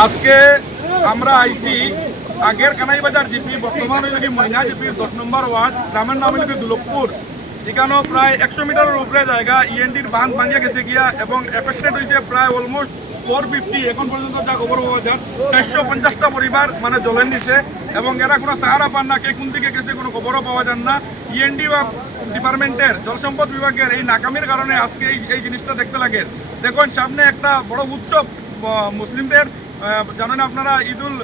আজকে আমরা আইসি আগের কানাইবাজার জিপি বর্তমান হইল ময়না জিপির 10 নম্বর ওয়ার্ড গ্রামের নাম হইল দুলকপুর। এখানেও প্রায় 100 মিটারের উপরে জায়গা ইএনডির বাঁধ ভাঙিয়া গেছে গিয়া এবং এফেক্টেড হয়েছে প্রায় অলমোস্ট 450 এখন পর্যন্ত যা খবর পাওয়া যায় 450টা পরিবার মানে জলের নিচে এবং এরা কোনো সাহারা পান না, কে কোন দিকে গেছে কোনো খবরও পাওয়া যান না। ইএনডি বা ডিপার্টমেন্টের জলসম্পদ বিভাগের এই নাকামির কারণে আজকে এই জিনিসটা দেখতে লাগে। দেখুন সামনে একটা বড় উৎসব মুসলিমদের, জানেন আপনারা ঈদুল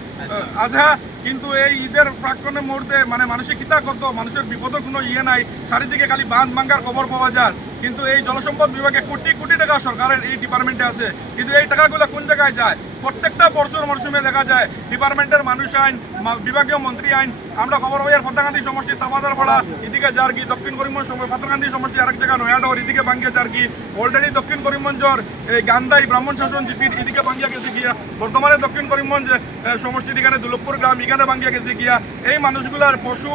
আজহা, কিন্তু এই ঈদের প্রাক্কণের মুহূর্তে মানে মানুষের কিতা করতো, মানুষের বিপদের কোনো ইয়ে নাই, চারিদিকে খালি বাঁধ ভাঙ্গার খবর পাওয়া যায়। কিন্তু এই জলসম্পদ বিভাগে কোটি কোটি টাকা সরকারের এই ডিপার্টমেন্টে আছে, কিন্তু এই টাকাগুলো কোন জায়গায় যায়? প্রত্যেকটা বর্ষর মরশুমে দেখা যায় ডিপার্টমেন্টের মানুষ আইন, বিভাগীয় মন্ত্রী আইন। আমরা খবর পাই ফাতাকান্দি সমষ্টি তাবাদারপাড়া এদিকে জার্গি, দক্ষিণ করিমগঞ্জ ফাতাকান্দি সমষ্টি আরেক জায়গা নয়াডর এদিকে ভাঙ্গিয়া জার্গি, অলরেডি দক্ষিণ করিমগঞ্জের এই গান্দাই ব্রাহ্মণ শাসন জিপির এদিকে ভাঙ্গিয়া গেছে গিয়া, বর্তমানে দক্ষিণ করিমগঞ্জ সমষ্টির এখানে দুলকপুর গ্রাম এখানে ভাঙ্গিয়া গেছে গিয়া। এই মানুষগুলার পশু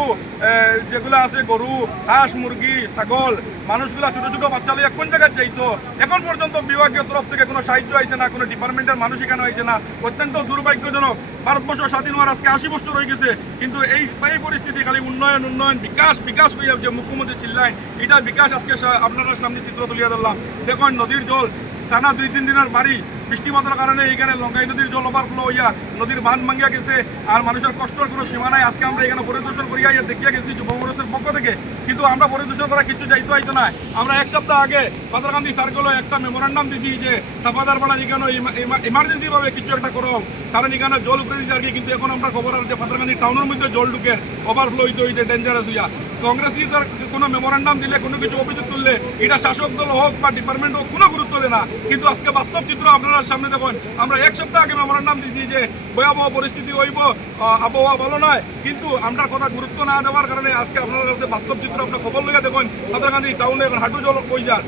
যেগুলো আছে গরু, হাঁস, মুরগি, ছাগল, মানুষগুলা ছোট ছোট বাচ্চা লইয়া কোন জায়গায় যাইতো? এখন পর্যন্ত বিভাগীয় তরফ থেকে কোনো সাহায্য আইছে না, কোনো ডিপার্টমেন্টের মানুষ এখানে হয়েছে না। অত্যন্ত দুর্ভাগ্যজনক। ভারতবর্ষ স্বাধীন হওয়ার আজকে 80 বছর হয়ে গেছে, কিন্তু এই পরিস্থিতি খালি উন্নয়ন উন্নয়ন বিকাশ হইয়া যে মুখ্যমন্ত্রী চিল্লায়, এটা বিকাশ আজকে আপনারা সামনে চিত্র তুলিয়া ধরলাম। দেখুন নদীর জল টানা 2-3 দিনের বাড়ি বৃষ্টিপাতের কারণে এইখানে লঙ্কাই নদীর জল ওভারফ্লো হইয়া নদীর বাঁধ ভাঙ্গিয়া গেছে, আর মানুষের কষ্টের কোনো সীমা নাই। আজকে আমরা এখানে পরিদর্শন করিয়া দেখিয়া গেছি যুব কংগ্রেসের পক্ষ থেকে, কিন্তু আমরা পরিদর্শন করা কিছু যাইতো হইতো না। আমরা 1 সপ্তাহ আগে ফাতাকান্দি সার্কেলে একটা মেমোরান্ডাম দিছি যে তাপাদারপাড়া এখানে ইমার্জেন্সি ভাবে কিছু একটা করো, কারণ এখানে জল উপরে দিতে আর কি। কিন্তু এখন আমরা খবর আছে ফাতাকান্দি টাউনের মধ্যে জল ঢুকে ওভারফ্লো হইতে ডেঞ্জারাস হইয়া। কংগ্রেসই তার কোনো মেমোরান্ডাম দিলে, কোনো কিছু অভিযোগ তুললে এটা শাসক দল হোক বা ডিপার্টমেন্ট হোক কোনো গুরুত্ব দেয় না। কিন্তু আজকে বাস্তব চিত্র আপনারা সামনে দেখুন। আমরা 1 সপ্তাহ আগে মেমোরান্ডাম দিছি যে ভয়াবহ পরিস্থিতি হইব, আবহাওয়া ভালো নয়, কিন্তু আমরা কথা গুরুত্ব না দেওয়ার কারণে আজকে আপনার কাছে বাস্তব চিত্র আপনার খবর লেগে দেখুন। ফাতাকান্দি টাউনে এখন হাঁটু জল কই যার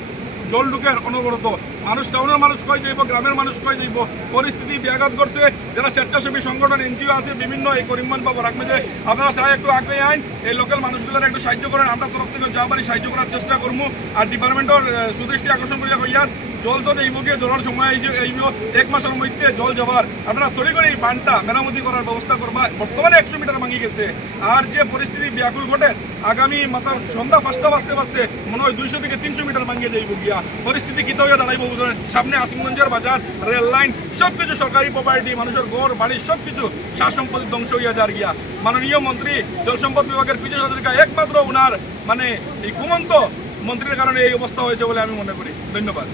জল ঢুকে অনবরত, মানুষ টাউনের মানুষ কই যাইব, গ্রামের মানুষ কই যাইব। পরিস্থিতি ব্যাঘাত করছে। যারা স্বেচ্ছাসেবী সংগঠন এনজিও আছে বিভিন্ন এই করিমগঞ্জ বা বরাকমেজে, আপনারা চাই একটু আগে আইন এই লোকাল মানুষগুলোর একটু সাহায্য করেন। আমরা তরফ থেকে যা পারি সাহায্য করার চেষ্টা করবো। আর ডিপার্টমেন্টের সুদৃষ্টি আকর্ষণ করিয়া কইয়ার জল তো এই মুখে জলের সময় এইব 1 মাসের মধ্যে জল যাবার আপনারা তৈরি করে এই বানটা মেরামতি করার ব্যবস্থা করবা। বর্তমানে 100 মিটার ভাঙি গেছে, আর যে পরিস্থিতি ব্যাকুল ঘটে আগামী মাত্র সন্ধ্যা 5টা বাজতে মনে হয় 200 থেকে 300 মিটার ভাঙিয়ে যাইব গিয়া। পরিস্থিতি কিতা হইয়া দাঁড়াইব বুঝলেন? সামনে আসিমগঞ্জের বাজার, রেল লাইন, সবকিছু সরকারি প্রপার্টি, মানুষের ঘর বাড়ি সবকিছু সার সম্পত্তি ধ্বংস হইয়া যার গিয়া। মাননীয় মন্ত্রী জলসম্পদ বিভাগের পিছিয়ে সদস্যরা একমাত্র ওনার মানে এই ঘুমন্ত মন্ত্রীর কারণে এই অবস্থা হয়েছে বলে আমি মনে করি। ধন্যবাদ।